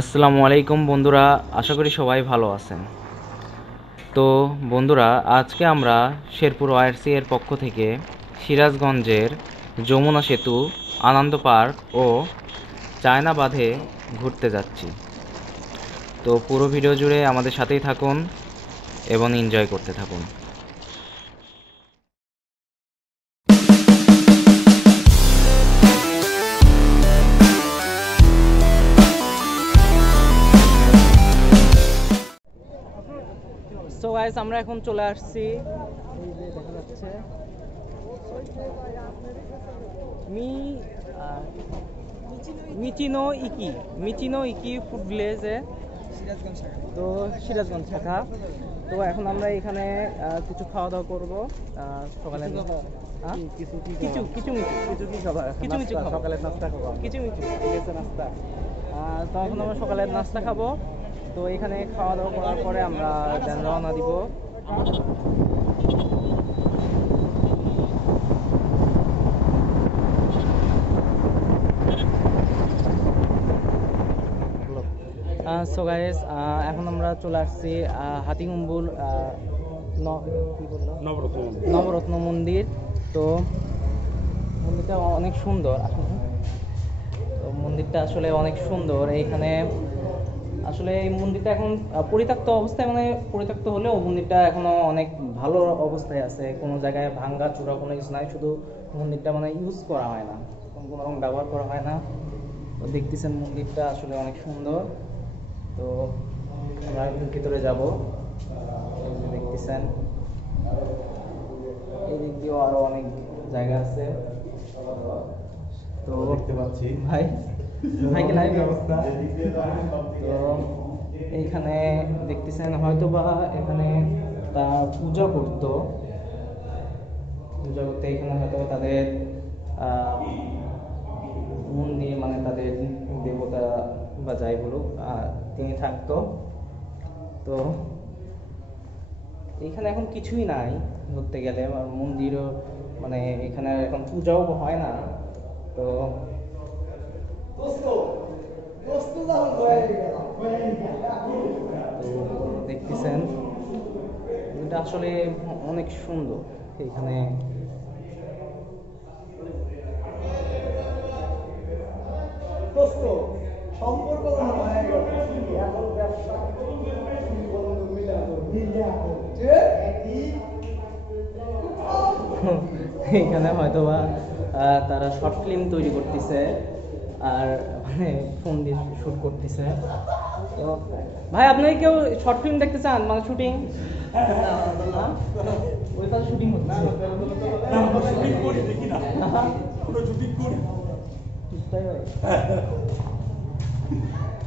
আসসালামু আলাইকুম বন্ধুরা, আশা করি সবাই ভালো আছেন। তো বন্ধুরা, আজকে আমরা শেরপুর ওআরসি এর পক্ষ থেকে সিরাজগঞ্জের যমুনা সেতু, আনন্দ পার্ক ও চায়না বাঁধে ঘুরতে যাচ্ছি। তো পুরো ভিডিও জুড়ে আমাদের সাথেই থাকুন এবং এনজয় করতে থাকুন। সো গাইস, আমরা এখন চলে আসছি, এই যে দেখা যাচ্ছে মিচিনো ইকি ফুড ভিলেজে, তো সিরাজগঞ্জ শাখা। তো এখন আমরা এখানে কিছু খাওয়া দাওয়া করবো। সকালে তো এখন আমরা সকালের নাস্তা খাবো। তো এখানে খাওয়া দাওয়া করার পরে আমরা রওনা দিব। সো গাইস, এখন আমরা চলে আসছি হাতিগম্বুর নবরত্ন মন্দির। তো মন্দিরটা অনেক সুন্দর। তো মন্দিরটা আসলে অনেক সুন্দর। এইখানে আসলে এই মন্দিরটা এখন পরিত্যক্ত অবস্থায়, মানে পরিত্যক্ত হলেও মন্দিরটা এখনো অনেক ভালো অবস্থায় আছে। কোনো জায়গায় ভাঙ্গা চূড়া কোনো কিছু নাই, শুধু মন্দিরটা মানে ইউজ করা হয় না, কোনো রকম ব্যবহার করা হয় না। তো দেখতেছেন মন্দিরটা আসলে অনেক সুন্দর। তো আমরা ভিতরে যাব। দেখতেছেন এই দিক দিয়েও আরো অনেক জায়গা আছে। তো দেখতে পাচ্ছি ভাইকে লাইভ ব্যবস্থা। তো এইখানে দেখতেছেন হয়তো বা এখানে পূজা করতে এখানে হয়তো তাদের মন্দির, মানে তাদের দেবতা বা যাই বলুক, তিনি থাকতো। তো এখানে এখন কিছুই নাই ধরতে গেলে, মন্দিরও মানে এখানে এখন পূজাও হয় না। তো দেখতেছেন এটা আসলে অনেক সুন্দর। এখানে এখানে হয়তোবা তারা শর্ট ফিল্ম তৈরি করতেছে, আর মানে ফোন দিয়ে শুট করতেছে। তো ভাই, আপনি কেউ শর্ট ফিল্ম দেখতে চান, মানে শুটিং? ওইটা শুটিং হচ্ছে।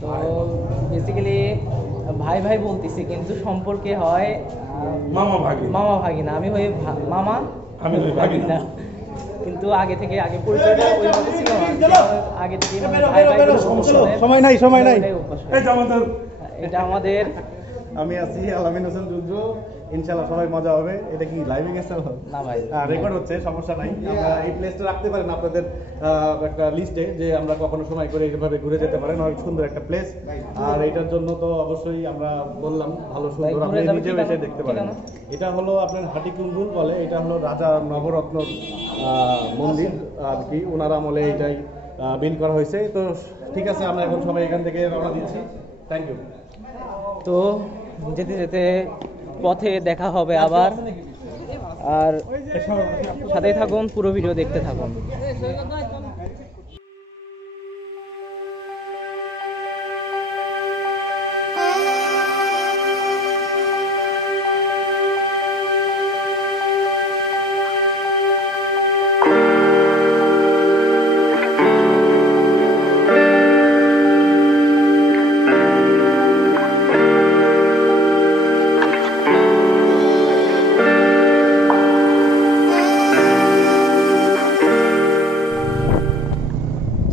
তো বেসিক্যালি ভাই ভাই বলতেছি, কিন্তু সম্পর্কে হয় মামা ভাগিনা। আমি হই মামা, আমি হই ভাগিনা। কিন্তু আগে পরিচয়টা ওইভাবে ছিল না, আগে থেকে ভাই ভাই সময় নাই। এটা আমাদের আমি আছি আলামিন হোসেন রুদ্র। ইনশাআল্লাহ সবাই মজা হবে। এটা কি লাইভে গেছে না ভাই? রেকর্ড হচ্ছে, সমস্যা নাই। আমরা এই প্লেসটা রাখতে পারেন আপনাদের একটা লিস্টে, যে আমরা কখনো সময় করে এইভাবে ঘুরে যেতে পারেন। অনেক সুন্দর একটা প্লেস, আর এটার জন্য তো অবশ্যই আমরা বললাম ভালো সুন্দর, আপনি নিজেও এসে দেখতে পারেন। এটা হলো আপনার হাটিকুম্বুল বলে, এটা হলো রাজা নবরত্নর মন্দির আর কি, ওনার আমলে এটাই বিল্ড করা হয়েছে। তো ঠিক আছে, আমরা এখন সবাই এখান থেকে রওনা দিচ্ছি। Thank you. তো যেতে যেতে পথে দেখা হবে আবার, আর সাথেই থাকুন, পুরো ভিডিও দেখতে থাকুন।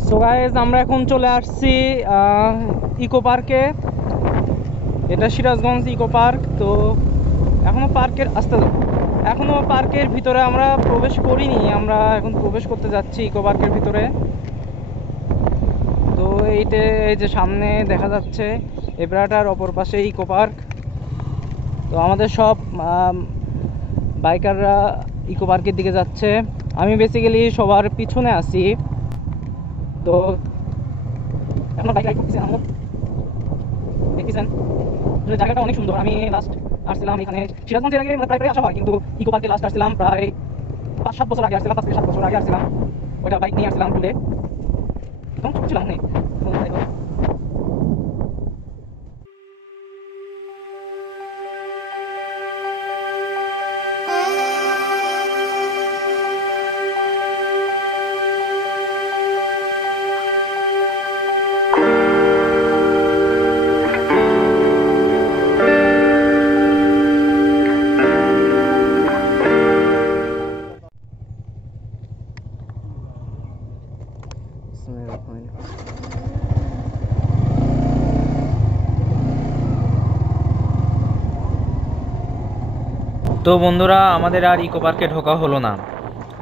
সো গাইস, আমরা এখন চলে আসছি ইকো পার্কে। এটা সিরাজগঞ্জ ইকো পার্ক। তো এখনো পার্কের ভিতরে আমরা প্রবেশ করিনি, আমরা এখন প্রবেশ করতে যাচ্ছি ইকো পার্কের ভিতরে। তো এইটা এই যে সামনে দেখা যাচ্ছে এবড়াটার অপর পাশে ইকো পার্ক। তো আমাদের সব বাইকাররা ইকো পার্কের দিকে যাচ্ছে, আমি বেসিক্যালি সবার পিছনে আছি। তো এখন বাইক রাইড করতেছি, আমরা দেখতেছেন জায়গাটা অনেক সুন্দর। আমি লাস্ট আসছিলাম এখানে সিরাজগঞ্জের আগে প্রায় প্রায় আসা হয়, কিন্তু ইকো পার্কে লাস্ট আসছিলাম প্রায় 5-7 বছর আগে আসছিলাম, 5 থেকে 7 বছর আগে আসছিলাম। ওইটা বাইক নিয়ে আসছিলাম টুরে, তখন ছোট ছিলাম অনেক। তো বন্ধুরা, আমাদের আর ইকো পার্কে ঢোকা হলো না,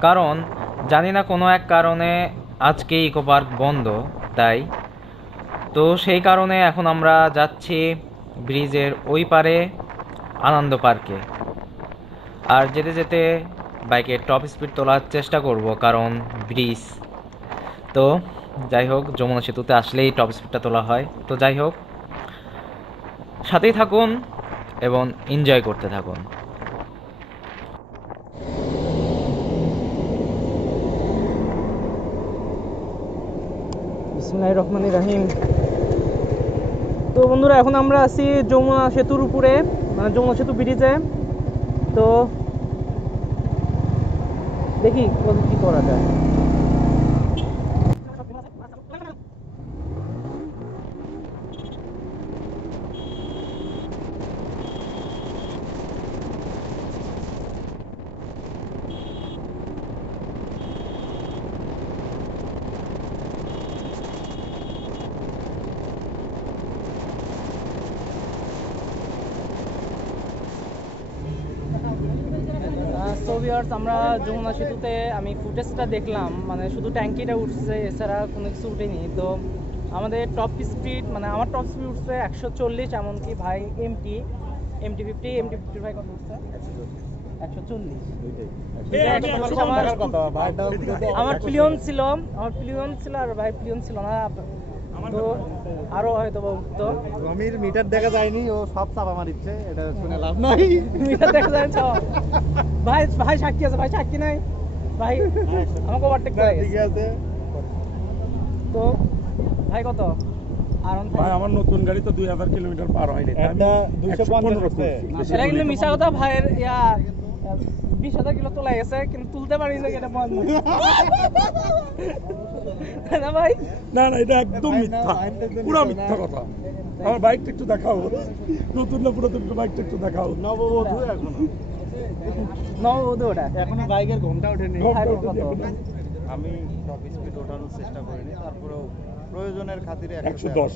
কারণ জানি না কোনো এক কারণে আজকে ইকো পার্ক বন্ধ, তাই। তো সেই কারণে এখন আমরা যাচ্ছি ব্রিজের ওই পারে আনন্দ পার্কে। আর যেতে যেতে বাইকের টপ স্পিড তোলার চেষ্টা করব, কারণ ব্রিজ। তো যাই হোক, যমুনা সেতুতে আসলেই টপ স্পিডটা তোলা হয়। তো যাই হোক, সাথেই থাকুন এবং এনজয় করতে থাকুন। বিসমিল্লাহির রহমানির রহিম। তো বন্ধুরা, এখন আমরা আছি যমুনা সেতুর উপরে, মানে যমুনা সেতু ব্রিজে। তো দেখি কি করা যায়। সো ভিউয়ার্স, আমরা যমুনা সেতুতে আমি ফুটেজটা দেখলাম, মানে শুধু ট্যাঙ্কিটা উঠছে, এছাড়া কোনো কিছু উঠেনি। তো আমাদের টপ স্পিড, মানে আমার টপ স্পিড উঠছে 140, এমনকি ভাই এমটি 50 ভাই কত উঠছে? 140। আমার প্লিয়ন ছিল আর ভাই প্লিয়ন ছিল না, তো আরো হয়তো উঠতো। রমির মিটার দেখা যায়নি, ও সব চাপা মারিচ্ছে, এটা শুনে লাভ নাই। মিটার দেখা যায় না ভাই, ভাই সাক্ষী আছে, ভাই সাক্ষী নাই ভাই, আমাকে ওভারটেক করে ঠিক আছে। তো ভাই কত? আর ভাই আমার নতুন গাড়ি তো 2000 কিলোমিটার পার হয়নি, একটা 250 হচ্ছে। সেটা কিন্তু মিশা কথা, ভাইয়ের 20,000 কিলো তোলা গেছে, কিন্তু তুলতে পারি না, এটা বন্ধ না ভাই। না এটা একদম মিথ্যা, পুরো মিথ্যা কথা। আমার বাইকটা একটু দেখাও, নতুন না পুরাতন, বাইকটা একটু দেখাও। নববধূ এখনো নববধূ, ওটা এখনো বাইকের ঘোমটা ওঠেনি। আমি টপ স্পিড ওঠানোর চেষ্টা করিনি, তারপরেও প্রয়োজনের খাতিরে 110।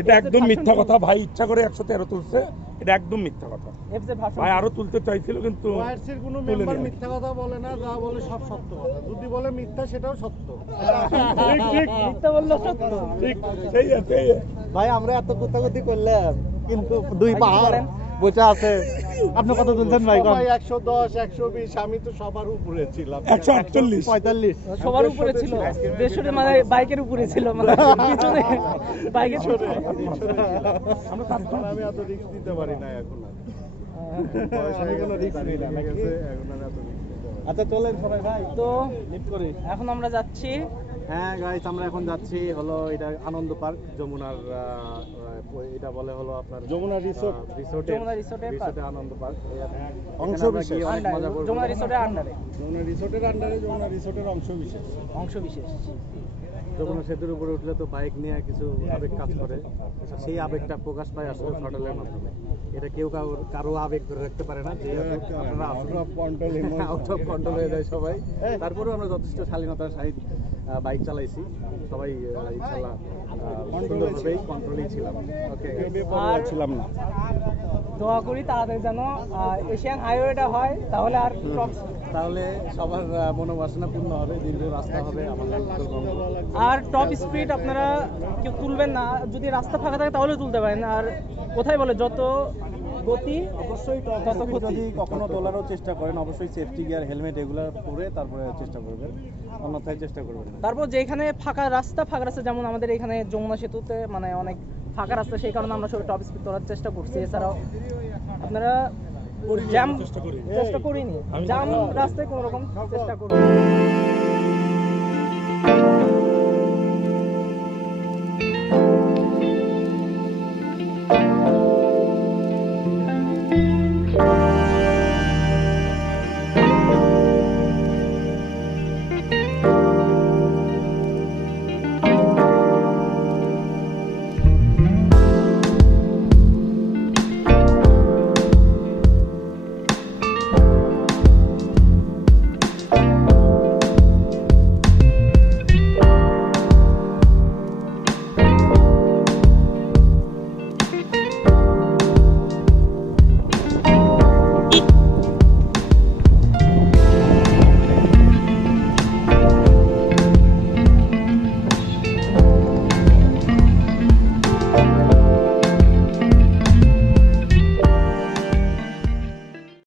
এটা একদম মিথ্যা কথা ভাই, ইচ্ছা করে 113 তুলছে, এটা একদম মিথ্যা কথা। ভাই আরো তুলতে চাইছিল, কিন্তু ওয়াইডসের কোনো মেম্বার মিথ্যা কথা বলে না, যা বলে সব সত্য কথা। যদি বলে মিথ্যা, সেটাও সত্য। ঠিক ঠিক মিথ্যা বললো সত্য। ঠিক, সেই আছে। ভাই আমরা এত কুতাকুতি করলাম, কিন্তু দুই পাহাড় বসে আছে। আপনি কত তুলছেন ভাই? 110, 120, আমি তো সবার উপরে ছিলাম। 148, 45 সবার উপরে ছিল, দেশের মানে বাইকের উপরে ছিল, মানে পিছনে বাইকের ছোট। আমি এত রিস্ক দিতে পারি না এখন। আমি কোনো রিস্ক নিই না নাকি? আচ্ছা চলেন সবাই ভাই, তো লিফট করি। এখন আমরা যাচ্ছি, হ্যাঁ গাইস, আমরা এখন যাচ্ছি হলো এটা আনন্দ পার্ক, যমুনার এটা বলে হলো আপনার যমুনা রিসোর্ট। যমুনা রিসোর্টের রিসোর্টে আনন্দ পার্ক অংশ বিশেষ। অনেক মজা করব। যমুনা রিসোর্টের আন্ডারে, যমুনা রিসোর্টের আন্ডারে, যমুনা রিসোর্টের অংশ বিশেষ। অংশ বিশেষ। যমুনা সেতুর উপরে উঠলে তো বাইক নিয়ে কিছু আবেগ কাজ করে, সেই আবেগটা প্রকাশ পায় আসলে থ্রটলের মাধ্যমে। এটা কেউ কারো আবেগ ধরে রাখতে পারে না, যে আপনারা আউট অফ কন্ট্রোল হয়ে যায় সবাই। তারপরেও আমরা যথেষ্ট শালীনতার সহিত বাইক চালাইছি, সবাই ইনশাআল্লাহ সুন্দরভাবেই কন্ট্রোলেই ছিলাম। ওকে, আর ছিলাম না। দোয়া করি তাড়াতাড়ি যেন এশিয়ান হাইওয়েটা হয়, তাহলে আর তাহলে সবার মনোবাসনা পূর্ণ হবে, দীর্ঘ রাস্তা হবে আমাদের উত্তরবঙ্গ। আর টপ স্পিড আপনারা কেউ তুলবেন না, যদি রাস্তা ফাঁকা থাকে তাহলে তুলতে পারেন। আর কোথায় বলে যত গতি অবশ্যই তত ক্ষতি। যদি কখনো তোলারও চেষ্টা করেন অবশ্যই সেফটি গিয়ার হেলমেট এগুলো পরে তারপরে চেষ্টা করবেন, অন্যথায় চেষ্টা করবেন না। তারপর যেখানে ফাঁকা রাস্তা যেমন আমাদের এখানে যমুনা সেতুতে মানে অনেক ফাঁকা রাস্তা, সেই কারণে আমরা সবাই টপ স্পিড তোলার চেষ্টা করছি। এছাড়াও আপনারা জ্যাম চেষ্টা করিনি, জ্যাম রাস্তায় কোনো রকম চেষ্টা করি।